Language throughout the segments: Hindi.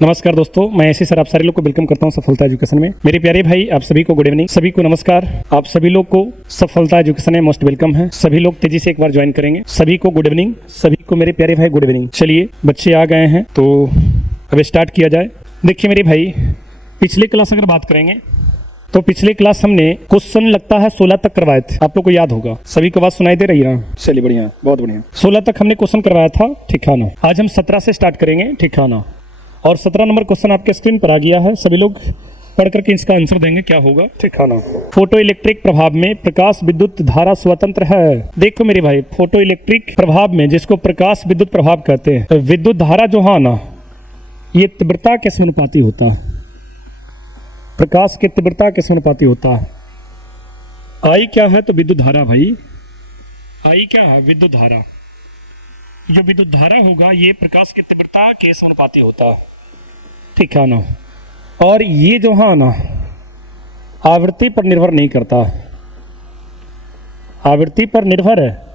नमस्कार दोस्तों, मैं ऐसे सर आप सारे लोग को वेलकम करता हूं सफलता एजुकेशन में। मेरे प्यारे भाई, आप सभी को गुड इवनिंग, सभी को नमस्कार। आप सभी लोग को सफलता एजुकेशन में मोस्ट वेलकम है। सभी लोग तेजी से एक बार ज्वाइन करेंगे। सभी को गुड इवनिंग, सभी को मेरे प्यारे भाई गुड इवनिंग। चलिए, बच्चे आ गए हैं तो अब स्टार्ट किया जाए। देखिए मेरे भाई, पिछले क्लास अगर बात करेंगे तो पिछले क्लास हमने क्वेश्चन लगता है 16 तक करवाए थे। आप लोग को याद होगा। सभी को बात सुनाई दे रही है? चलिए बढ़िया, बहुत बढ़िया। 16 तक हमने क्वेश्चन करवाया था, ठीक है ना। आज हम 17 से स्टार्ट करेंगे, ठीक है ना। और 17 नंबर क्वेश्चन आपके स्क्रीन पर आ गया है। सभी लोग पढ़ करके इसका आंसर देंगे, क्या होगा, ठीक है ना। फोटो इलेक्ट्रिक प्रभाव में प्रकाश विद्युत धारा स्वतंत्र है। देखो मेरे भाई, फोटो इलेक्ट्रिक प्रभाव में, जिसको प्रकाश विद्युत प्रभाव कहते हैं, तो विद्युत धारा जो है ना, ये तीव्रता के समानुपाती होता है। प्रकाश की तीव्रता के समानुपाती होता है। आई क्या है? तो विद्युत धारा भाई। आई क्या है? विद्युत धारा। जो विद्युत धारा होगा ये प्रकाश की तीव्रता के समानुपाती होता है, ठीक है ना। और ये जो है ना, आवृत्ति पर निर्भर नहीं करता। आवृत्ति पर निर्भर है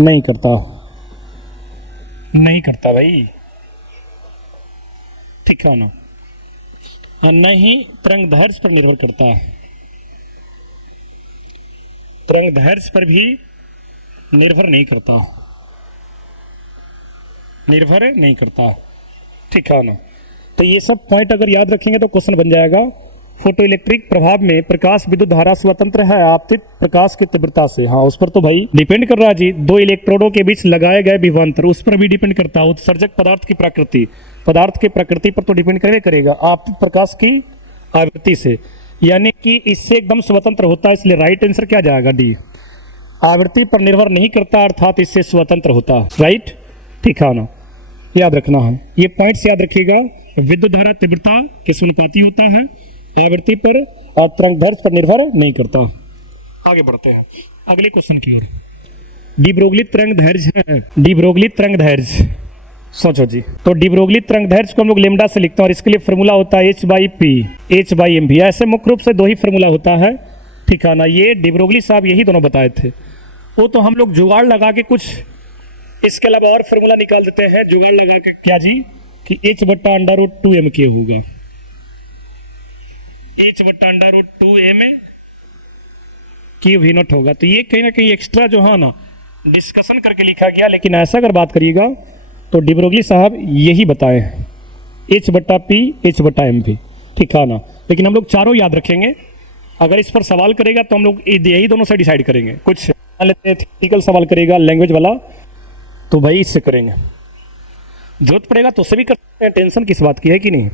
नहीं करता, नहीं करता भाई, ठीक है ना। और न ही तरंग दैर्ध्य पर निर्भर करता है। तरंग दैर्ध्य पर भी निर्भर नहीं करता, निर्भर नहीं करता, ठीक है ना। तो ये सब पॉइंट अगर याद रखेंगे तो क्वेश्चन बन जाएगा। फोटो इलेक्ट्रिक प्रभाव में प्रकाश विद्युत धारा स्वतंत्र है आपतित प्रकाश की तीव्रता से। हाँ, उस पर तो भाई डिपेंड कर रहा है जी। दो इलेक्ट्रोडों के बीच लगाए गए विभवांतर, उस पर भी डिपेंड करता है। उत्सर्जक पदार्थ की प्रकृति, पदार्थ की प्रकृति पर तो डिपेंड करेगा। आपतित प्रकाश की आवृत्ति से, यानी कि इससे एकदम स्वतंत्र होता है। इसलिए राइट आंसर क्या जाएगा? डी। आवृत्ति पर निर्भर नहीं करता, अर्थात इससे स्वतंत्र होता है, राइट, ठीक है ना। याद रखना है, ये पॉइंट्स याद रखिएगा। विद्युत धारा तीव्रता के समानुपाती होता है, आवृत्ति पर और तरंग दैर्ध्य पर निर्भर नहीं करता। आगे बढ़ते हैं अगले क्वेश्चन की ओर। डी ब्रोगली तरंग दैर्ध्य है। डी ब्रोगली तरंग दैर्ध्य, सोचो जी। तो डी ब्रोगली तरंग दैर्ध्य को हम लोग लेमडा से लिखते हैं और इसके लिए फॉर्मूला होता है H/P, H/mv। ऐसे मुख्य रूप से दो ही फॉर्मूला होता है, ठीक है ना। ये डी ब्रोगली साहब यही दोनों बताए थे। वो तो हम लोग जुगाड़ लगा के कुछ इसके अलावा और फॉर्मूला निकाल देते हैं जुगाड़ लगा के। क्या जी? कि H/√2m होगा। H/√2m होगा। तो ये कहीं ना कहीं एक्स्ट्रा जो है ना डिस्कशन करके लिखा गया। लेकिन ऐसा अगर बात करिएगा तो डी ब्रोगली साहब यही बताए, H/P, H/mv, ठीक है ना। लेकिन हम लोग चारों याद रखेंगे। अगर इस पर सवाल करेगा तो हम लोग यही दोनों से डिसाइड करेंगे। कुछ थ्योरेटिकल सवाल करेगा लैंग्वेज वाला तो भाई इससे करेंगे। जरूरत पड़ेगा तो उससे भी कर सकते हैं, टेंशन किस बात की है कि नहीं।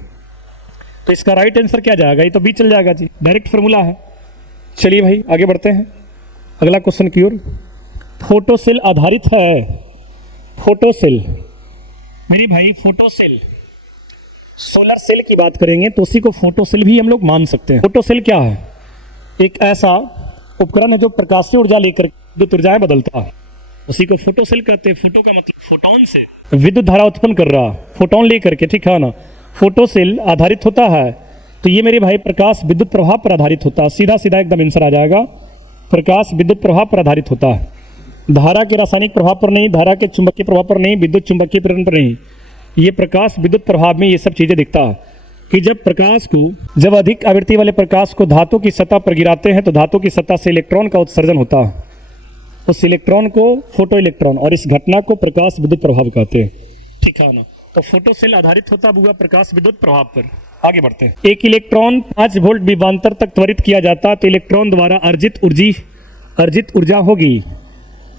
तो इसका राइट आंसर क्या जाएगा? ये तो बी चल जाएगा जी, डायरेक्ट फॉर्मूला है। चलिए भाई आगे बढ़ते हैं अगला क्वेश्चन की ओर। फोटोसेल आधारित है। फोटोसेल मेरी भाई, फोटोसेल, सोलर सेल की बात करेंगे तो उसी को फोटोसेल भी हम लोग मान सकते हैं। फोटोसेल क्या है? एक ऐसा उपकरण है जो प्रकाशीय ऊर्जा लेकर विद्युत ऊर्जाएं बदलता है, उसी को फोटोसेल कहते हैं। फोटो का मतलब फोटोन से विद्युत धारा उत्पन्न कर रहा, फोटोन लेकर के, ठीक है ना। फोटोसेल आधारित होता है तो ये मेरे भाई प्रकाश विद्युत प्रभाव पर आधारित होता है। सीधा सीधा एकदम आंसर आ जाएगा। प्रकाश विद्युत प्रभाव पर आधारित होता है, धारा के रासायनिक प्रभाव पर नहीं, धारा के चुंबकीय प्रभाव पर नहीं, विद्युत चुंबकीय प्रेरण पर नहीं। ये प्रकाश विद्युत प्रभाव में ये सब चीजें दिखता है कि जब अधिक आवृत्ति वाले प्रकाश को धातु की सतह पर गिराते हैं तो धातु की सतह से इलेक्ट्रॉन का उत्सर्जन होता है। उस इलेक्ट्रॉन को फोटो इलेक्ट्रॉन, और इस घटना को प्रकाश विद्युत प्रभाव कहते हैं, ठीक है ना। तो फोटोसेल आधारित होता हुआ प्रकाश विद्युत प्रभाव पर। आगे बढ़ते हैं। एक इलेक्ट्रॉन 5 वोल्ट विभवांतर तक त्वरित किया जाता तो इलेक्ट्रॉन द्वारा अर्जित ऊर्जा होगी।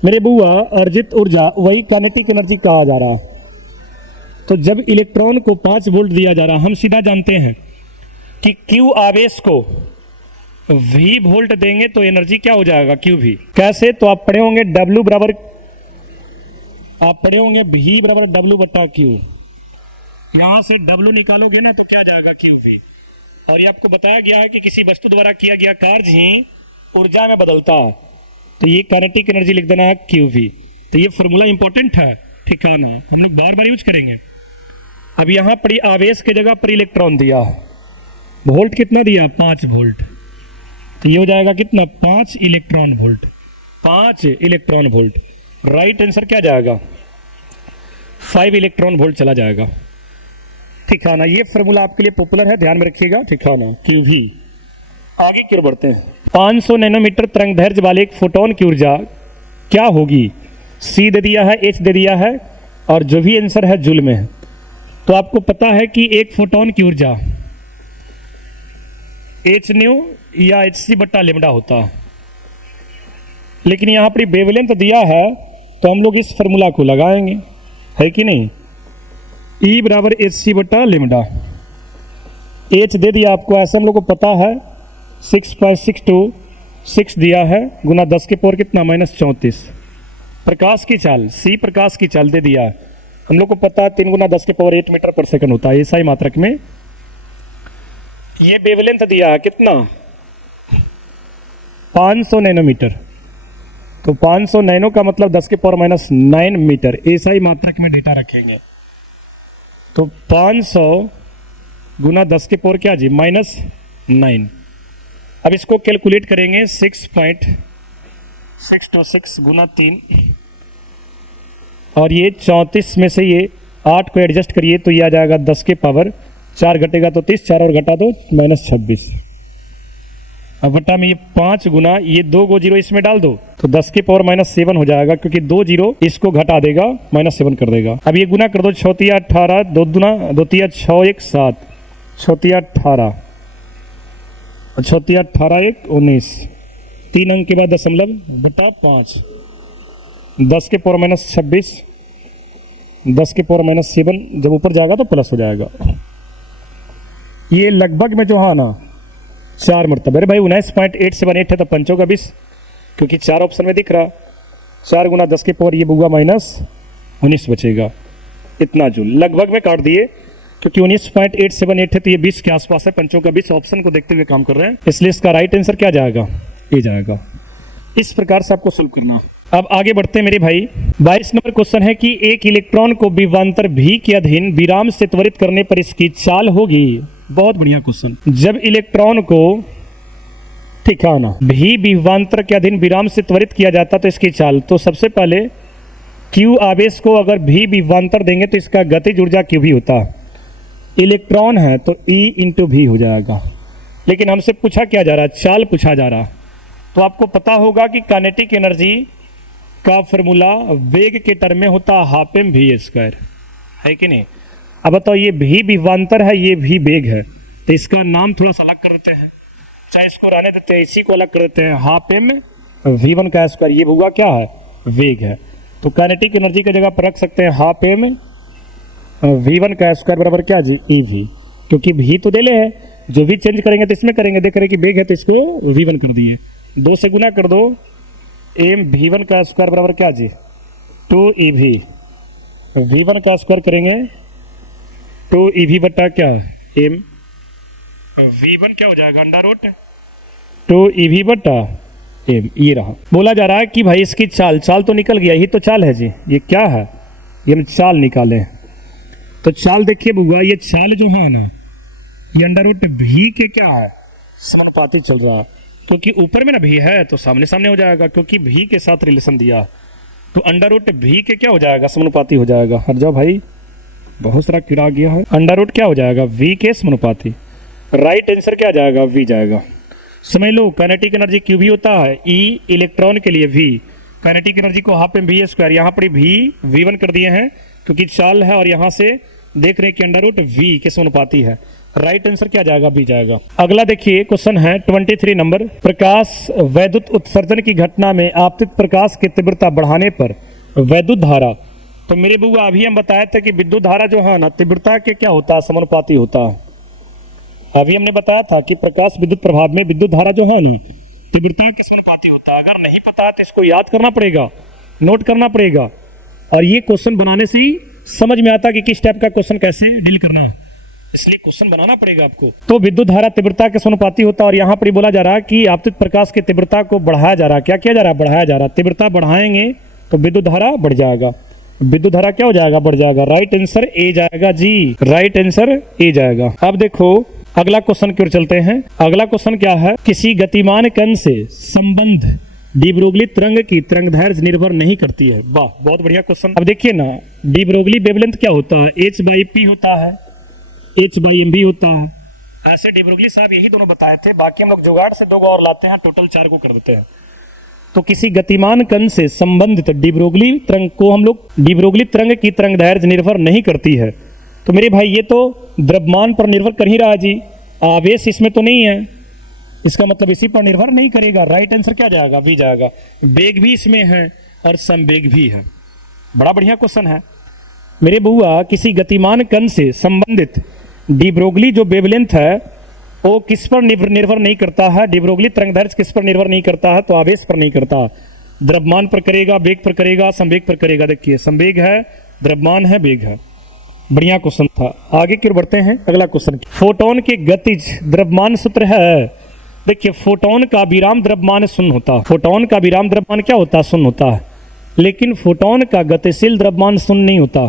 मेरे बुआ, अर्जित ऊर्जा वही काइनेटिक एनर्जी कहा जा रहा है। तो जब इलेक्ट्रॉन को 5 वोल्ट दिया जा रहा, हम सीधा जानते हैं कि Q आवेश को V वोल्ट देंगे तो एनर्जी क्या हो जाएगा? QV। कैसे? तो आप पढ़े होंगे W बराबर, आप पढ़े होंगे V बराबर W/Q। यहां से W निकालोगे ना तो क्या जाएगा? QV। और ये आपको बताया गया है कि किसी वस्तु द्वारा किया गया कार्य ही ऊर्जा में बदलता है, तो ये काइनेटिक एनर्जी लिख देना है QV। तो ये फॉर्मूला इंपॉर्टेंट है, ठीक है ना, हम लोग बार बार यूज करेंगे। अब यहाँ पर आवेश की जगह पर इलेक्ट्रॉन दिया, वोल्ट कितना दिया? 5 वोल्ट। तो ये हो जाएगा कितना? 5 electron volt. 5 electron volt. Right answer क्या जाएगा? 5 इलेक्ट्रॉन वोल्ट चला जाएगा। ठिकाना। ये फॉर्मूला आपके लिए पॉपुलर है, ध्यान में रखिएगा। ठिकाना क्यू भी। आगे की ओर बढ़ते हैं। 500 नैनोमीटर तरंगदैर्घ्य वाले एक फोटोन की ऊर्जा क्या होगी? सी दे दिया है, एच दे दिया है, और जो भी आंसर है जूल में है। तो आपको पता है कि एक फोटोन की ऊर्जा एच न्यू या एच सी बट्टा लेमडा होता है, लेकिन यहाँ पर वेवलेंथ दिया है तो हम लोग इस फॉर्मूला को लगाएंगे, है कि नहीं? E बराबर एच सी बट्टा लेमडा। एच दे दिया आपको, ऐसे हम लोग को पता है 6.626 दिया है, गुना 10 के पावर कितना -34। प्रकाश की चाल, सी प्रकाश की चाल दे दिया है, हम लोग को पता है 3 गुना 10 के पावर 8 मीटर पर सेकंड होता है ऐसा ही मात्रक में। ये वेवलेंथ दिया है कितना? 500 नैनोमीटर। तो 500 नैनो का मतलब 10 के पावर -9 मीटर, ऐसा ही मात्रक में डेटा रखेंगे। तो 500 गुना 10 के पावर क्या जी -9। अब इसको कैलकुलेट करेंगे 6.626 गुना 3, और ये 34 में से ये 8 को एडजस्ट करिए तो ये आ जाएगा 10 के पावर 4 घटेगा तो 30, 4 और घटा दो -26। अब बट्टा में ये 5 गुना ये 2 गो जीरो इसमें डाल दो तो 10 के पावर -7 हो जाएगा, क्योंकि 2 जीरो इसको घटा देगा -7 कर देगा। अब ये गुना कर दो, 6 तिया 18, 2 दुना 2 तिया 6 1 7, 6 तिया 18, 6 तिया 18 1 19, 3 अंक के बाद दशमलव बटा 5, 10 के पावर -26, 10 के पावर -7, जब ऊपर जाएगा तो प्लस हो जाएगा। ये लगभग में जो है ना 4 मरतबा। अरे भाई 19.878 है तो पंचों का 20, क्योंकि 4 ऑप्शन में दिख रहा। 4 गुना 10 के पावर ये बुआ -19 बचेगा, इतना जूल। लगभग में काट दिए क्योंकि 19.878 है तो ये 20 के आसपास है, पंचों का 20 ऑप्शन को देखते हुए काम कर रहे हैं, इसलिए इसका राइट आंसर क्या जाएगा? ए जाएगा। इस प्रकार से आपको सोल्व करना। अब आगे बढ़ते हैं मेरे भाई। 22 नंबर क्वेश्चन है कि एक इलेक्ट्रॉन को विभवांतर भी के अधीन विराम से त्वरित करने पर इसकी चाल होगी। बहुत बढ़िया क्वेश्चन। जब इलेक्ट्रॉन को ठिकाना भी विभवांतर के अधीन विराम से त्वरित किया जाता तो इसकी चाल, तो सबसे पहले Q आवेश को अगर भी विभवांतर देंगे तो इसका गतिज ऊर्जा Q भी होता। इलेक्ट्रॉन है तो E इंटू भी हो जाएगा, लेकिन हमसे पूछा क्या जा रहा है? चाल पूछा जा रहा। तो आपको पता होगा कि काइनेटिक एनर्जी का फॉर्मूला वेग के टर्म में होता हाफ एम वी स्क्वायर, है कि नहीं? अब बताओ, ये भी विभवांतर है, ये भी वेग है, तो इसका नाम थोड़ा सा अलग कर देते हैं, चाहे इसको रहने देते हैं, इसी को अलग कर देते हैं, हाफ एम v1 का स्क्वायर। ये हुआ क्या है? वेग है। तो काइनेटिक एनर्जी की जगह पर रख सकते हैं हाफ एम v1 का स्क्वायर बराबर क्या जी? ev, क्योंकि भी तो देले है, जो भी चेंज करेंगे तो इसमें करेंगे, देख रहे कि वेग है तो इसको v1 कर दिए, 2 से गुना कर दो, एम v1 का स्क्वायर बराबर क्या जी? 2ev, v1 का स्क्वायर करेंगे तो ev बटा क्या? एम v1 क्या हो जाएगा? अंडर रूट 2ev बटा एम। ये रहा। बोला जा रहा है कि भाई इसकी चाल तो निकल गया, यही तो चाल है जी। ये क्या है? ये हम चाल निकाले। तो चाल देखिए बुआ, ये चाल जो है ना, ये अंडर रूट भी के क्या है? समानुपाती चल रहा है, क्योंकि ऊपर में ना भी है तो सामने सामने हो जाएगा, क्योंकि भी के साथ रिलेशन दिया, तो अंडर रूट भी के क्या हो जाएगा? समानुपाती हो जाएगा। हट जाओ भाई, बहुत सारा कीड़ा गया है। अंडर रूट क्या हो जाएगा? वी के समानुपाती। राइट आंसर क्या जाएगा? वी जाएगा। समझ लो, काइनेटिक एनर्जी क्यू भी होता है, ई इलेक्ट्रॉन के लिए वी, काइनेटिक एनर्जी को हाफ एम वी स्क्वायर, यहाँ पर भी v1 कर दिए हैं क्योंकि चाल है, और यहाँ से देख रहे हैं कि अंडर रूट वी के समानुपाती है। राइट आंसर क्या जाएगा? बी जाएगा। अगला देखिए क्वेश्चन है 23 नंबर। प्रकाश वैद्युत उत्सर्जन की घटना में आपतित प्रकाश की तीव्रता बढ़ाने पर वैद्युत धारा, तो मेरे बुआ अभी हम बताया था कि विद्युत धारा जो है ना, तीव्रता के क्या होता है? समानुपाती होता है। अभी हमने बताया था कि प्रकाश विद्युत प्रभाव में विद्युत धारा जो है ना, तीव्रता के समानुपाती होता है। अगर नहीं पता है तो इसको याद करना पड़ेगा, नोट करना पड़ेगा, और ये क्वेश्चन बनाने से ही समझ में आता कि किस टाइप का क्वेश्चन कैसे डील करना, इसलिए क्वेश्चन बनाना पड़ेगा आपको। तो विद्युत धारा तीव्रता के समानुपाती होता है, और यहाँ पर बोला जा रहा है कि आपतित प्रकाश की तीव्रता को बढ़ाया जा रहा है। क्या किया जा रहा है? बढ़ाया जा रहा है। तीव्रता बढ़ाएंगे तो विद्युत धारा बढ़ जाएगा, विद्युत धारा क्या हो जाएगा? बढ़ जाएगा। राइट आंसर ए जाएगा जी, राइट आंसर ए जाएगा। अब देखो अगला क्वेश्चन की ओर चलते हैं। अगला क्वेश्चन क्या है? किसी गतिमान कण से संबंध डी ब्रोगली तरंग की तरंगदैर्घ्य निर्भर नहीं करती है। वाह, बहुत बढ़िया क्वेश्चन। अब देखिए ना, डी ब्रोगली वेवलेंथ क्या होता है? h/p होता है, एच बाई एम भी होता है। ऐसे डी ब्रोगली साहब यही दोनों बताए थे, बाकी हम लोग जुगाड़ से 2 और लाते हैं, टोटल 4 को कर देते हैं। तो किसी गतिमान कण से संबंधित डी ब्रोगली तरंग को हम लोग डी ब्रोगली तरंग की तरंगदैर्घ्य निर्भर नहीं करती है। तो मेरे भाई ये तो द्रव्यमान पर निर्भर कर ही रहा जी, आवेश इसमें तो नहीं है, इसका मतलब इसी पर निर्भर नहीं करेगा। राइट आंसर क्या जाएगा? वी जाएगा। वेग भी इसमें है और संवेग भी है। बड़ा बढ़िया क्वेश्चन है मेरे बुआ। किसी गतिमान कण से संबंधित डी ब्रोगली जो वेवलेंथ है वो किस पर निर्भर नहीं करता है? डी ब्रोगली तरंगदैर्घ्य किस पर निर्भर नहीं करता है? तो आवेश पर नहीं करता, द्रव्यमान पर करेगा, वेग पर करेगा, संवेग पर करेगा। देखिए संवेग है, द्रव्यमान है, वेग है। बढ़िया क्वेश्चन था। आगे की ओर बढ़ते हैं, अगला क्वेश्चन। फोटोन के गतिज द्रव्यमान सूत्र है। देखिए फोटोन का विराम द्रव्यमान शून्य होता है। फोटोन का विराम द्रव्यमान क्या होता है? शून्य होता है। लेकिन फोटोन का गतिशील द्रव्यमान शून्य नहीं होता।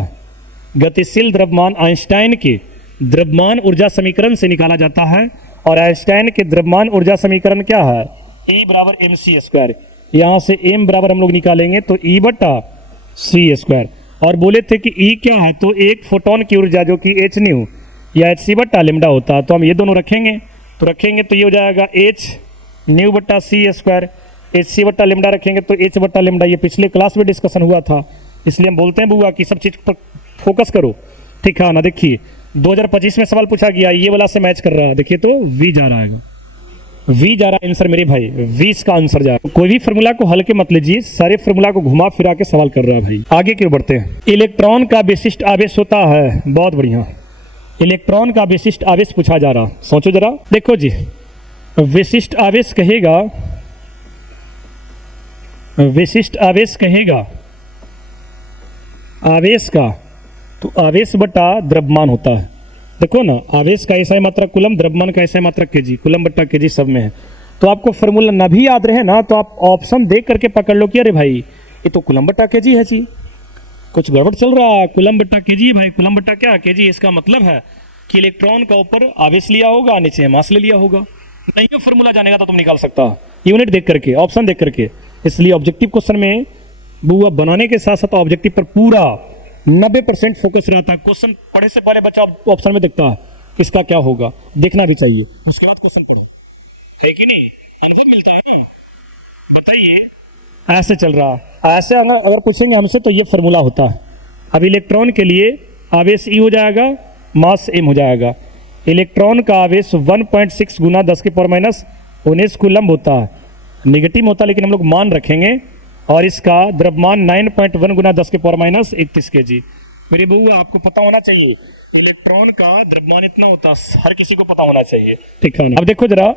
गतिशील द्रव्यमान आइंस्टाइन के द्रव्यमान ऊर्जा समीकरण से निकाला जाता है, और आइंस्टाइन के द्रव्यमान ऊर्जा समीकरण क्या है? E बराबर mc²। यहाँ से m बराबर हम लोग निकालेंगे तो E बटा c²। और बोले थे कि E क्या है? तो एक फोटोन की ऊर्जा जो कि h न्यू या hc बटा लेमडा होता है। तो हम ये दोनों रखेंगे तो ये हो जाएगा h न्यू बटा c²। hc बटा लेमडा रखेंगे तो h बटा लेमडा। ये पिछले क्लास में डिस्कशन हुआ था, इसलिए हम बोलते हैं बुआ कि सब चीज पर फोकस करो, ठीक है ना। देखिए 2025 में सवाल पूछा गया, ये वाला से मैच कर रहा है। देखिए तो V जा रहा है, V जा रहा है आंसर मेरे भाई, 20 का आंसर जाएगा। कोई भी फॉर्मूला को हल्के मत लीजिए, सारे फॉर्मूला को घुमा फिरा के सवाल कर रहा है भाई। आगे क्यों बढ़ते हैं। इलेक्ट्रॉन का विशिष्ट आवेश होता है। बहुत बढ़िया, इलेक्ट्रॉन का विशिष्ट आवेश पूछा जा रहा। सोचो जरा, देखो जी विशिष्ट आवेश कहेगा, विशिष्ट आवेश कहेगा आवेश का, तो आवेश बटा द्रव्यमान होता है। देखो ना, आवेश का ऐसा मात्रक कूलम, द्रव्यमान का ऐसा मात्रक केजी, कूलम बटा केजी सब में है। तो आपको फॉर्मूला ना भी याद रहे ना, तो आप ऑप्शन देख करके पकड़ लो कि अरे भाई ये तो कूलम बटा केजी है जी, कुछ गड़बड़ चल रहा है। कूलम बटा केजी भाई, कूलम बटा क्या केजी। इसका मतलब है कि इलेक्ट्रॉन का ऊपर आवेश लिया होगा, नीचे मास ले लिया होगा। नहीं हो फॉर्मूला जानेगा तो तुम निकाल सकता यूनिट देख करके, ऑप्शन देख करके। इसलिए ऑब्जेक्टिव क्वेश्चन में बुआ बनाने के साथ साथ ऑब्जेक्टिव पर पूरा 90% फोकस रहता है। क्वेश्चन पढ़े से पहले बच्चा ऑप्शन में देखता है किसका क्या होगा, देखना भी चाहिए, उसके बाद क्वेश्चन पढ़ो, है कि नहीं? अनुभव मिलता है ना। बताइए, ऐसे चल रहा है। ऐसे अगर पूछेंगे हमसे तो ये फॉर्मूला होता है। अब इलेक्ट्रॉन के लिए आवेश E हो जाएगा, मास m हो जाएगा। इलेक्ट्रॉन का आवेश 1.6 गुना 10⁻⁻19 कूलम्ब होता है। निगेटिव होता है लेकिन हम लोग मान रखेंगे। और इसका द्रव्यमान 9.1 गुना 10⁻31 kg। मेरी बहू आपको पता होना चाहिए, इलेक्ट्रॉन का द्रव्यमान इतना होता है, हर किसी को पता होना चाहिए, ठीक है। अब देखो जरा,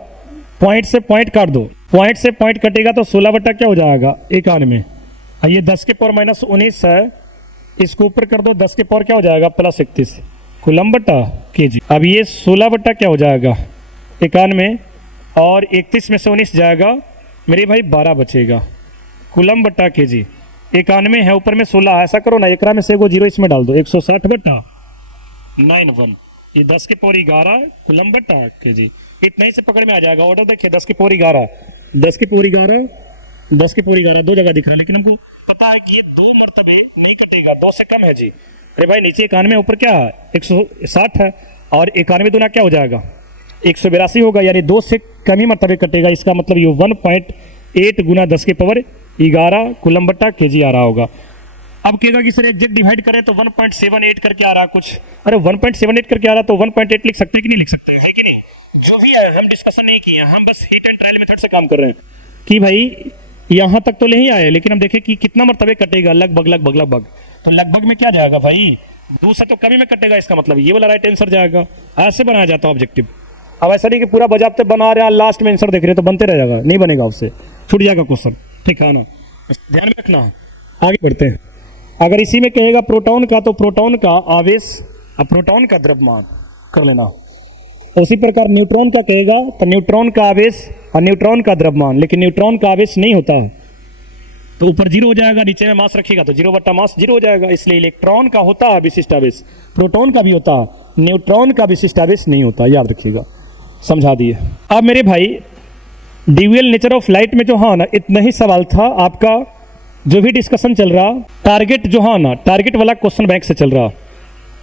पॉइंट से पॉइंट काट दो, पॉइंट से पॉइंट कटेगा तो 16 बटा क्या हो जाएगा 91। ये 10⁻19 है, इसको ऊपर कर दो, 10 के पावर क्या हो जाएगा +31 कूलम बटा केजी। अब ये 16 बटा क्या हो जाएगा 91, और 31 में से 19 जाएगा मेरे भाई 12 बचेगा कूलम बटा केजी। 91 है, ऊपर में 16, ऐसा करो ना, एकरा में से एगो जीरो इसमें डाल दो, 160 बटा 91, ये 10 के पावर 11 कूलम बटा केजी। इतना ही से पकड़ में आ जाएगा। ऑर्डर देखिए, 10 के पावर 11, 10 के पावर 11, 10 के पावर 11 दो जगह दिख रहा है, लेकिन हमको पता है कि ये 2 मरतबे नहीं कटेगा, 2 से कम है जी। अरे भाई नीचे 91 ऊपर क्या है 160 है, और 91 दूना क्या हो जाएगा 182 होगा, यानी 2 से कम ही मरतबे कटेगा। इसका मतलब ये 1.8 गुना 10 के पावर 11 कूलम बटा केजी आ रहा होगा। अब कहेगा कि सर एग्जैक्ट डिवाइड करें तो 1.78 करके आ रहा कुछ। अरे 1.78 करके आ रहा तो 1.8 लिख सकते हैं कि नहीं लिख सकते है कि नहीं? जो भी है हम डिस्कशन नहीं किए, हम बस हिट एंड ट्रायल मेथड से काम कर रहे हैं कि भाई यहाँ तक तो ले ही आए, लेकिन हम देखें कि कितना मरतबे कटेगा, लगभग लगभग लगभग। तो लगभग में क्या जाएगा भाई, 2 से तो कमी में कटेगा, इसका मतलब ये वाला राइट आंसर जाएगा। ऐसे बनाया जाता है ऑब्जेक्टिव। अब ऐसा नहीं कि पूरा बजाबते बना रहे हैं, लास्ट में आंसर देख रहे हैं तो बनते रह जाएगा, नहीं बनेगा, उससे छूट जाएगा क्वेश्चन, ठीक है ना, ध्यान में रखना। आगे बढ़ते हैं। अगर इसी में कहेगा प्रोटॉन का, तो प्रोटॉन का आवेश और प्रोटॉन का द्रव्यमान कर लेना। उसी प्रकार न्यूट्रॉन का कहेगा तो न्यूट्रॉन का आवेश और न्यूट्रॉन का द्रव्यमान, लेकिन न्यूट्रॉन का आवेश नहीं होता, तो ऊपर 0 हो जाएगा, नीचे में मास रखेगा तो 0 बटा मास 0 हो जाएगा। इसलिए इलेक्ट्रॉन का होता है विशिष्ट आवेश, प्रोटॉन का भी होता है, न्यूट्रॉन का विशिष्ट आवेश नहीं होता, याद रखिएगा, समझा दिए। अब मेरे भाई ड्यूअल नेचर ऑफ लाइट में जो है ना, इतना ही सवाल था आपका। जो भी डिस्कशन चल रहा, टारगेट जो है ना, टारगेट वाला क्वेश्चन बैंक से चल रहा।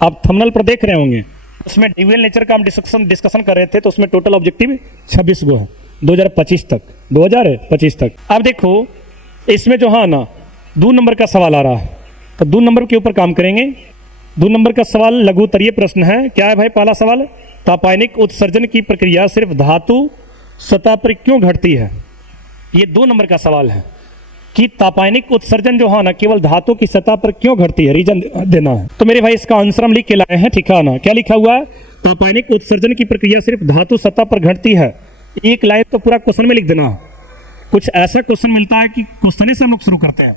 आप थंबनेल पर देख रहे होंगे, उसमें ड्यूअल नेचर का हम डिस्कशन कर रहे थे, तो उसमें टोटल ऑब्जेक्टिव 26 गो है 2025 तक। अब देखो इसमें जो है ना 2 नंबर का सवाल आ रहा है, तो 2 नंबर के ऊपर काम करेंगे। 2 नंबर का सवाल लघु उत्तरीय प्रश्न है। क्या है भाई पहला सवाल? तापायनिक उत्सर्जन की प्रक्रिया सिर्फ धातु सतह पर क्यों घटती है? ये 2 नंबर का सवाल है कि तापायनिक उत्सर्जन जो है ना केवल धातु की सतह पर क्यों घटती है, रीजन देना है। तो मेरे भाई इसका आंसर हम लिख के लाए हैं, ठीक है ना। क्या लिखा हुआ है? तापायनिक उत्सर्जन की प्रक्रिया सिर्फ धातु सतह पर घटती है। एक लाइन तो पूरा क्वेश्चन में लिख देना। कुछ ऐसा क्वेश्चन मिलता है कि क्वेश्चन से हम लोग शुरू करते हैं,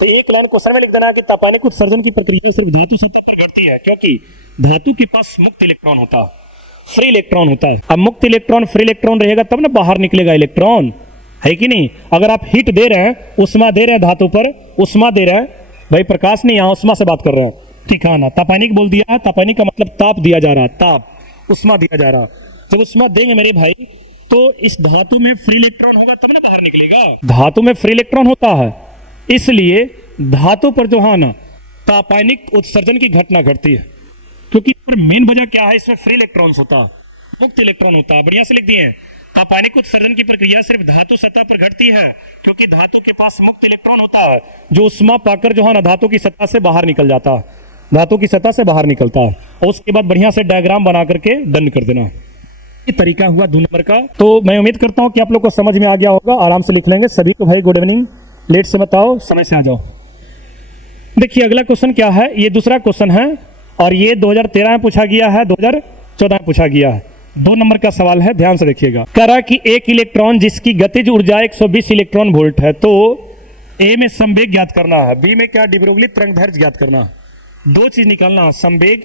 तो एक लाइन क्वेश्चन में लिख देना कि तापायनिक उत्सर्जन की प्रक्रिया सिर्फ धातु सतह पर घटती है, क्योंकि धातु के पास मुक्त इलेक्ट्रॉन होता है, फ्री इलेक्ट्रॉन होता है। अब मुक्त इलेक्ट्रॉन फ्री इलेक्ट्रॉन रहेगा तब ना बाहर निकलेगा इलेक्ट्रॉन, है कि नहीं। अगर आप हीट दे रहे हैं, उष्मा दे रहे हैं, धातु पर उष्मा दे रहे हैं, भाई प्रकाश नहीं, यहां उष्मा से बात कर रहे हैं, ठीक है ना। तापायनिक बोल दिया है, तापायनिक का मतलब ताप दिया जा रहा है, ताप उष्मा दिया जा रहा है। जब उष्मा देंगे मेरे भाई तो इस धातु में फ्री इलेक्ट्रॉन होगा तब ना बाहर निकलेगा। धातु में फ्री इलेक्ट्रॉन होता है, इसलिए धातु पर जो है ना तापायनिक उत्सर्जन की घटना घटती है, क्योंकि पर मेन वजह क्या है, इसमें फ्री इलेक्ट्रॉन्स होता है, मुक्त इलेक्ट्रॉन होता है। बढ़िया से लिख दिए। तापायनिक उत्सर्जन की प्रक्रिया सिर्फ धातु सतह पर घटती है क्योंकि धातु के पास मुक्त इलेक्ट्रॉन होता है, जो उष्मा पाकर जो है ना धातु की सतह से बाहर निकल जाता है, धातु की सतह से बाहर निकलता है। और उसके बाद बढ़िया से डायग्राम बना करके डन कर देना। ये तरीका हुआ 2 नंबर का। तो मैं उम्मीद करता हूं कि आप लोग को समझ में आ गया होगा। आराम से लिख लेंगे। सभी को भाई गुड इवनिंग। लेट से बताओ, समय से आ जाओ। देखिए अगला क्वेश्चन क्या है, ये दूसरा क्वेश्चन है और ये 2013 में पूछा गया है, 2014 में पूछा गया है। 2 नंबर का सवाल है, ध्यान से देखिएगा। करा कि एक इलेक्ट्रॉन जिसकी गतिज ऊर्जा 120 इलेक्ट्रॉन वोल्ट है, तो ए में संवेग ज्ञात करना है, बी में क्या डिब्रोगली तरंगदैर्घ्य ज्ञात करना है। 2 चीज निकालना है, संवेग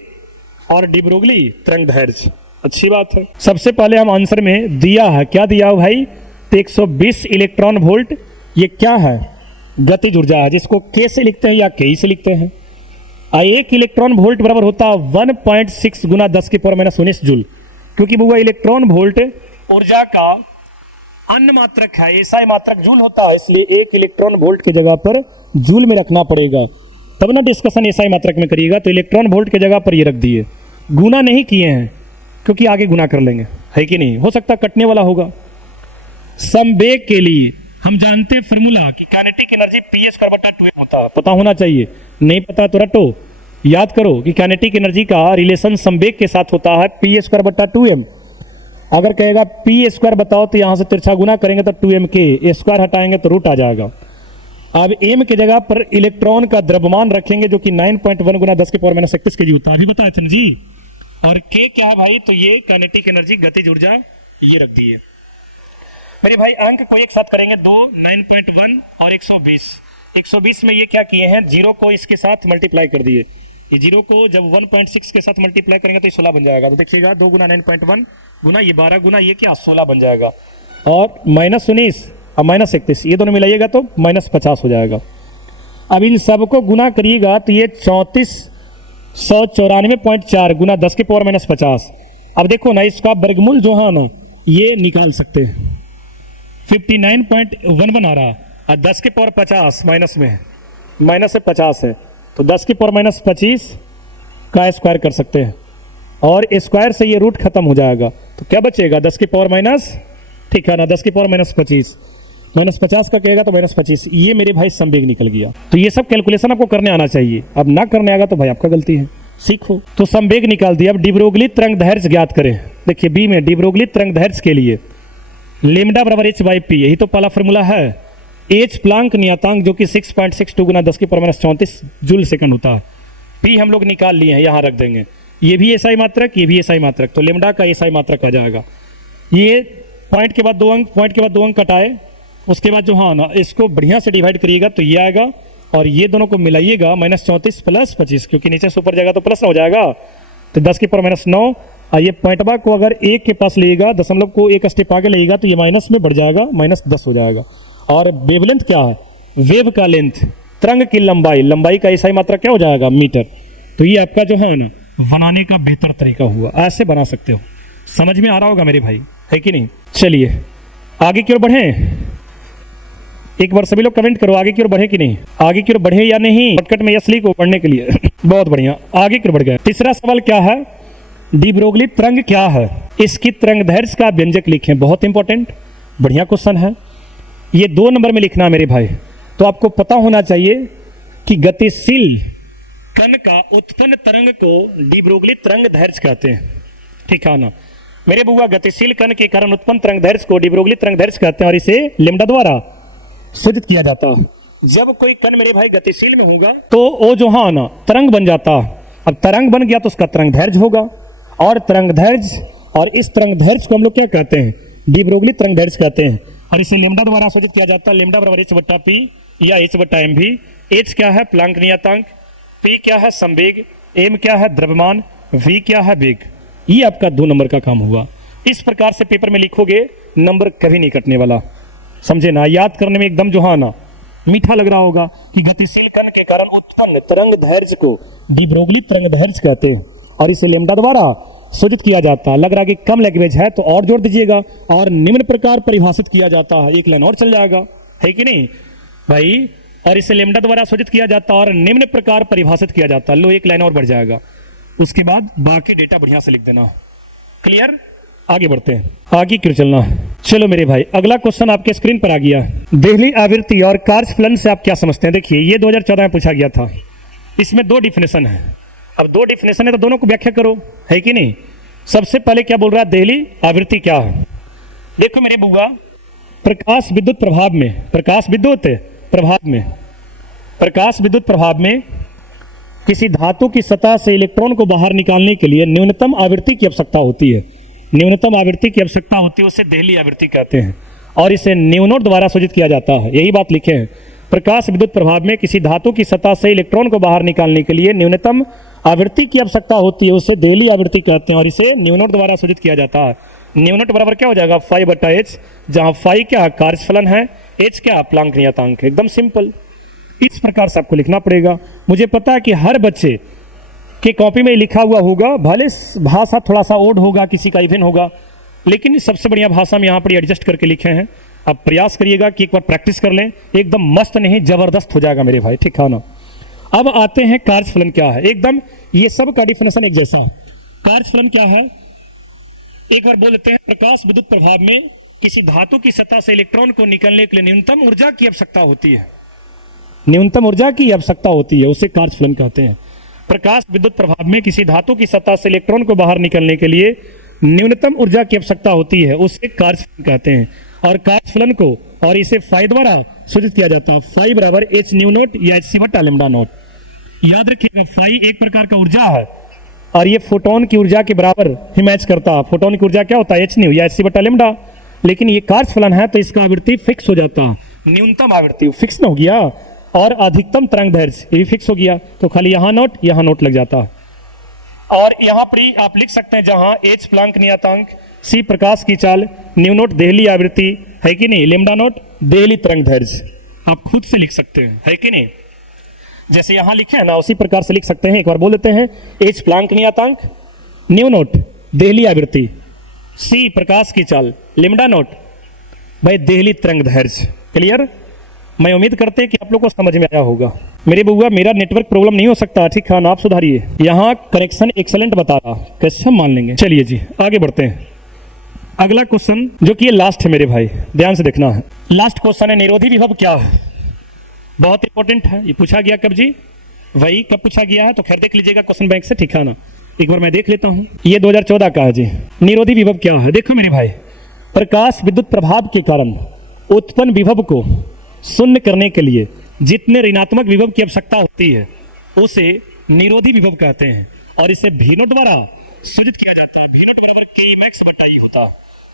और डिब्रोगली तरंगदैर्घ्य। अच्छी बात है। सबसे पहले हम आंसर में दिया है, क्या दिया हो भाई, 120 इलेक्ट्रॉन वोल्ट। ये क्या है, गतिज ऊर्जा है, जिसको के से लिखते हैं या के से लिखते हैं। 1 इलेक्ट्रॉन वोल्ट बराबर होता है 1.6 गुना 10 की पावर -19 जूल, क्योंकि वो इलेक्ट्रॉन वोल्ट ऊर्जा का अन्य मात्रक है, एसआई मात्रक जूल होता है, इसलिए 1 इलेक्ट्रॉन वोल्ट की जगह पर जूल में रखना पड़ेगा, तब ना डिस्कशन एसआई मात्रक में करिएगा। तो इलेक्ट्रॉन वोल्ट की जगह पर ये रख दिए, गुना नहीं किए हैं क्योंकि आगे गुना कर लेंगे, है कि नहीं। हो सकता कटने वाला होगा। संवेग के लिए हम जानते हैं फॉर्मूला कि काइनेटिक एनर्जी P²/2m होता है, पता होना चाहिए। नहीं पता तो रटो, याद करो कि काइनेटिक एनर्जी का रिलेशन संवेग के साथ होता है P²/2m। अगर कहेगा P² बताओ तो यहां से तिरछा गुना करेंगे तो 2m के स्क्वायर हटाएंगे तो रूट आ जाएगा। अब m की जगह पर इलेक्ट्रॉन का द्रव्यमान रखेंगे जो कि 9.1 गुना 10 की पावर -31 kg होता है, अभी बताए थे ना जी। और k क्या है भाई, तो ये काइनेटिक एनर्जी गतिज ऊर्जा ये रख दी है। मेरे भाई अंक को एक साथ करेंगे, 2, 9.1 और 120। 120 में ये क्या किए हैं, 0 को इसके साथ मल्टीप्लाई कर दिए। ये 0 को जब 1.6 के साथ मल्टीप्लाई करेंगे तो ये 16 बन जाएगा। तो देखिएगा 2 गुना 9.1 गुना ये 12 गुना ये क्या 16 बन जाएगा। और -19 और -31 ये दोनों मिलाइएगा तो -50 हो जाएगा। अब इन सबको गुना करिएगा तो ये 3494.4 गुना 10 की पावर -50। अब देखो ना इसका वर्गमूल जो है ना ये निकाल सकते हैं, 59.11 आ रहा और 10 की पावर 50 माइनस में है, माइनस से 50 है तो 10 की पावर -25 का स्क्वायर कर सकते हैं और स्क्वायर से ये रूट खत्म हो जाएगा तो क्या बचेगा 10 की पावर माइनस, ठीक है ना, 10 की पावर -25 -50 का कहेगा तो -25। ये मेरे भाई संवेग निकल गया। तो ये सब कैलकुलेशन आपको करने आना चाहिए। अब ना करने आएगा तो भाई आपका गलती है, सीखो। तो संवेग निकाल दिया। अब डिब्रोगली तरंगदैर्घ्य ज्ञात करें। देखिए बी में डिब्रोगली तरंगदैर्घ्य के लिए लेमडा बराबर h/p, यही तो पहला फॉर्मूला है। एच प्लांक नियतांक जो कि 6.62 गुना 10 की पावर -34 जूल सेकंड होता है। पी हम लोग निकाल लिए हैं, यहाँ रख देंगे। ये भी एसआई मात्रक, ये भी एसआई मात्रक, तो लेमडा का एसआई मात्रक आ जाएगा। ये पॉइंट के बाद 2 अंक, पॉइंट के बाद 2 अंक कटाए, उसके बाद जो हाँ ना इसको बढ़िया से डिवाइड करिएगा तो ये आएगा और ये दोनों को मिलाइएगा -34 + 25, क्योंकि नीचे से ऊपर जाएगा तो प्लस हो जाएगा तो 10 की पावर -9। और ये पॉइंटबा को अगर 1 के पास लेगा, दशमलव को 1 स्टेप आगे लेगा तो ये माइनस में बढ़ जाएगा, -10 हो जाएगा। और वेवलेंथ क्या है, वेव का लेंथ, तरंग की लंबाई, लंबाई का एसआई मात्रा क्या हो जाएगा, मीटर। तो ये आपका जो है ना बनाने का बेहतर तरीका हुआ, ऐसे बना सकते हो। समझ में आ रहा होगा मेरे भाई, है कि नहीं। चलिए आगे की ओर बढ़े, एक बार सभी लोग कमेंट करो आगे की ओर बढ़े कि नहीं, आगे की ओर बढ़े या नहीं। शॉर्टकट में यस लिखो पढ़ने के लिए बहुत बढ़िया, आगे की ओर बढ़ गए। तीसरा सवाल क्या है, डी ब्रोगली तरंग क्या है, इसकी तरंग दैर्ध्य का व्यंजक लिखें। बहुत इंपॉर्टेंट, बढ़िया क्वेश्चन है। ये 2 नंबर में लिखना मेरे भाई। तो आपको पता होना चाहिए कि गतिशील कण का उत्पन्न तरंग को डी ब्रोगली तरंग दैर्ध्य कहते हैं। ठीक है ना मेरे बुआ, गतिशील कण के कारण उत्पन्न तरंग दैर्ध्य को डी ब्रोगली तरंग दैर्ध्य कहते हैं और इसे लैम्ब्डा द्वारा सूचित किया जाता है। जब कोई कण मेरे भाई गतिशील में होगा तो वो जो है ना तरंग बन जाता। अब तरंग बन गया तो उसका तरंग दैर्ध्य होगा, और तरंग दैर्ध्य, और इस तरंग दैर्ध्य को हम लोग क्या कहते हैं, डी ब्रोगली तरंग दैर्ध्य कहते हैं, और इसे लैम्ब्डा द्वारा सूचित किया जाता है। लैम्ब्डा बराबर h/p या h/mv। h क्या है, प्लांक नियतांक, p क्या है, संवेग, m क्या है, द्रव्यमान, v क्या है, वेग। ये आपका 2 नंबर का काम हुआ। इस प्रकार से पेपर में लिखोगे, नंबर कभी नहीं कटने वाला, समझे ना। याद करने में एकदम जो है ना मीठा लग रहा होगा कि गतिशील कण के कारण उत्पन्न तरंग दैर्ध्य को डी ब्रोगली तरंग दैर्ध्य कहते हैं और इसे लैम्ब्डा द्वारा सूचित किया जाता है। लग रहा है कि कम लैंग्वेज है तो और जोड़ दीजिएगा। और निम्न प्रकार परिभाषित किया जाता है, एक लाइन और चल जाएगा, है कि नहीं भाई। और इसे लैम्ब्डा द्वारा सूचित किया जाता है और निम्न प्रकार परिभाषित किया जाता है। लो, एक लाइन और बढ़ जाएगा, उसके बाद बाकी डेटा बढ़िया से लिख देना। क्लियर, आगे बढ़ते हैं। आगे क्यों चलना है, चलो मेरे भाई। अगला क्वेश्चन आपके स्क्रीन पर आ गया। देहली आवृत्ति और कार्यफलन से आप क्या समझते हैं। देखिए, ये 2014 में पूछा गया था। इसमें 2 डिफिनेशन है। अब 2 डिफिनेशन है तो दोनों को व्याख्या करो, है कि नहीं। सबसे पहले क्या बोल रहा है, देहली आवृत्ति क्या है। देखो मेरे बुआ, प्रकाश विद्युत प्रभाव में, प्रकाश विद्युत प्रभाव में किसी धातु की सतह से इलेक्ट्रॉन को बाहर निकालने के लिए न्यूनतम आवृत्ति की आवश्यकता होती है। न्यूनतम आवृत्ति की आवश्यकता होती है, उसे देहली आवृत्ति कहते हैं और इसे न्यू नोट द्वारा सूचित किया जाता है। यही बात लिखे हैं। प्रकाश विद्युत प्रभाव में किसी धातु की सतह से इलेक्ट्रॉन को बाहर निकालने के लिए न्यूनतम आवृत्ति की आवश्यकता होती है, उसे देहली आवृत्ति कहते हैं और इसे न्यू नोट द्वारा सूचित किया जाता है। न्यू नोट बराबर क्या हो जाएगा, φ/h, जहां φ क्या कार्यफलन है, h क्या प्लांक नियतांक है। एकदम सिंपल। इस प्रकार से आपको लिखना पड़ेगा। मुझे पता है कि हर बच्चे के कॉपी में लिखा हुआ होगा, भले भाषा थोड़ा सा ओड होगा, किसी का इवन होगा, लेकिन सबसे बढ़िया भाषा में यहाँ पर एडजस्ट करके लिखे हैं। आप प्रयास करिएगा कि एक बार प्रैक्टिस कर लें, एकदम मस्त नहीं जबरदस्त हो जाएगा मेरे भाई, ठीक है ना। अब आते हैं कार्यफलन क्या है। एकदम ये सब का डिफिनेशन एक जैसा। कार्यफलन क्या है, एक बार बोल लेते हैं। प्रकाश विद्युत प्रभाव में किसी धातु की सतह से इलेक्ट्रॉन को निकलने के लिए न्यूनतम ऊर्जा की आवश्यकता होती है। न्यूनतम ऊर्जा की आवश्यकता होती है, उसे कार्यफलन कहते हैं। प्रकाश विद्युत प्रभाव में किसी धातु की सतह से इलेक्ट्रॉन को बाहर निकलने के लिए न्यूनतम ऊर्जा की आवश्यकता होती है, उसे कार्यफलन कहते हैं। और कार्यफलन को और इसे फाई द्वारा सूचित किया जाता है। फाई बराबर h न्यू नोट या h/λ0। याद रखिएगा, फाई एक प्रकार का ऊर्जा है और ये फोटोन की ऊर्जा के बराबर ही मैच करता है। फोटोन की ऊर्जा क्या होता है, h न्यू या h/λ। लेकिन ये कार्यफलन है तो इसका आवृत्ति फिक्स हो जाता है। न्यूनतम आवृत्ति फिक्स ना हो गया और अधिकतम तरंग दैर्ध्य ये भी फिक्स हो गया, तो खाली यहाँ नोट लग जाता है। और यहाँ पर ही आप लिख सकते हैं जहां h प्लांक नियतांक, c प्रकाश की चाल, न्यू नोट देहली आवृत्ति, है कि नहीं, लैम्ब्डा नोट देहली तरंग दैर्ध्य। आप खुद से लिख सकते हैं, है कि नहीं। जैसे यहां लिखे हैं ना उसी प्रकार से लिख सकते हैं। एक बार बोल देते हैं, h प्लांक नियतांक, न्यू नोट देहली आवृत्ति, c प्रकाश की चाल, लैम्ब्डा नोट भाई देहली तरंग दैर्ध्य। क्लियर। मैं उम्मीद करते हैं कि आप लोग को समझ में आया होगा। मेरे बुआ, मेरा नेटवर्क प्रॉब्लम नहीं हो सकता, ठीक है ना, आप सुधारिए। यहाँ कनेक्शन एक्सेलेंट बता रहा, कैसे हम मान लेंगे। चलिए जी आगे बढ़ते हैं। अगला क्वेश्चन जो कि ये लास्ट है मेरे भाई, ध्यान से देखना है। लास्ट क्वेश्चन है, निरोधी विभव क्या है। बहुत इंपॉर्टेंट है, ये पूछा गया कब जी, वही कब पूछा गया है, तो खैर देख लीजिएगा क्वेश्चन बैंक से, ठीक है ना। एक बार मैं देख लेता हूँ, ये 2014 का है जी। निरोधी विभव क्या है, देखो मेरे भाई, प्रकाश विद्युत प्रभाव के कारण उत्पन्न विभव को शून्य करने के लिए जितने ऋणात्मक विभव की आवश्यकता होती है उसे निरोधी विभव कहते हैं और इसे V नोट द्वारा सूचित किया जाता है। V नोट बराबर Kmax/E होता है।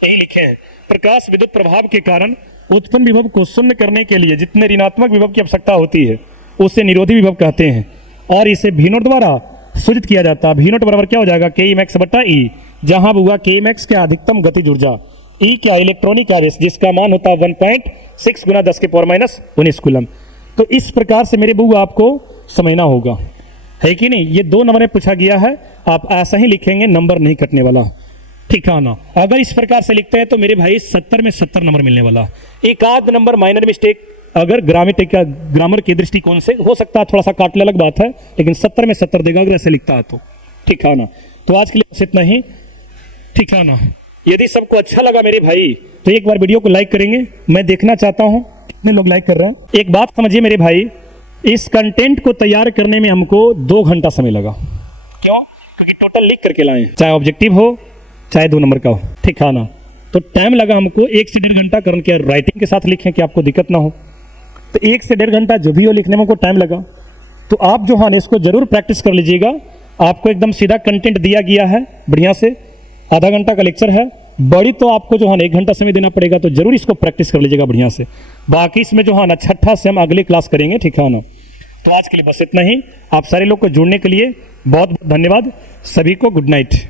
यही लिखे हैं, प्रकाश विद्युत प्रभाव के कारण उत्पन्न विभव को शून्य करने के लिए जितने ऋणात्मक विभव की आवश्यकता होती है उसे निरोधी विभव कहते हैं और इसे V नोट द्वारा सूचित किया जाता है। V नोट बराबर क्या हो जाएगा, Kmax/E, जहां हुआ Kmax क्या अधिकतम गतिज ऊर्जा, E क्या इलेक्ट्रॉनिक आवेश जिसका मान होता है 1.6 × 10⁻⁻19 कूलम। तो इस प्रकार से मेरे बुआ आपको समझना होगा, है कि नहीं। ये 2 नंबर में पूछा गया है, आप ऐसा ही लिखेंगे, नंबर नहीं कटने वाला, ठीक है ना। अगर इस प्रकार से लिखते हैं तो मेरे भाई 70 में 70 नंबर मिलने वाला। एक आध नंबर माइनर मिस्टेक अगर ग्रामर के दृष्टिकोण से हो सकता है, थोड़ा सा काटने अलग बात है, लेकिन 70 में 70 देगा अगर ऐसे लिखता है तो, ठीक है ना। तो आज के लिए बस इतना ही, ठीक है ना। यदि सबको अच्छा लगा मेरे भाई तो एक बार वीडियो को लाइक करेंगे, मैं देखना चाहता हूं कितने लोग लाइक कर रहे हैं। एक बात समझिए मेरे भाई, इस कंटेंट को तैयार करने में हमको 2 घंटा समय लगा। क्यों? क्योंकि टोटल लिख करके लाए, चाहे ऑब्जेक्टिव हो चाहे 2 नंबर का हो, ठीक है ना। तो टाइम लगा हमको 1 से 1.5 घंटा, कारण के राइटिंग के साथ लिखें कि आपको दिक्कत ना हो। तो 1 से 1.5 घंटा जो भी हो लिखने में हमको टाइम लगा। तो आप जो है ना इसको जरूर प्रैक्टिस कर लीजिएगा। आपको एकदम सीधा कंटेंट दिया गया है बढ़िया से, आधा घंटा का लेक्चर है, बड़ी तो आपको जो है ना 1 घंटा समय देना पड़ेगा। तो जरूर इसको प्रैक्टिस कर लीजिएगा बढ़िया से। बाकी इसमें जो है ना छठा से हम अगली क्लास करेंगे, ठीक है ना। तो आज के लिए बस इतना ही। आप सारे लोग को जुड़ने के लिए बहुत बहुत धन्यवाद। सभी को गुड नाइट।